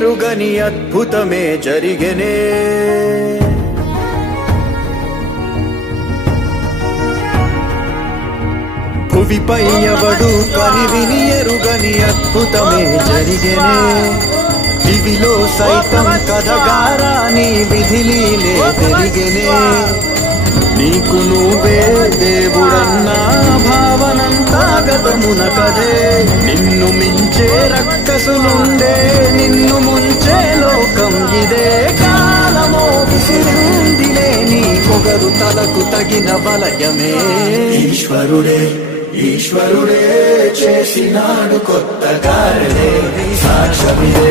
ఎరుగని అద్భుతమే జరిగెనే. భువిపై ఎవడు కనివిని ఎరుగని అద్భుతమే జరిగెనే. దివిలో సైతం కథగారాని విధిలీలే పెరిగెనే. నీకు నువ్వే దేవుడన్నా భావనంతా గతమున కదే. నిన్ను మించే రక్కసులుండే, నిన్ను ముంచే లోకం ఇదే. కాలమో విసిరిందిలే నీ పొగరు తలకు తగిన వలయమే. ఈశ్వరుడే ఈశ్వరుడే చేసినాడు కొత్త కారణే. సాక్ష్యమిదే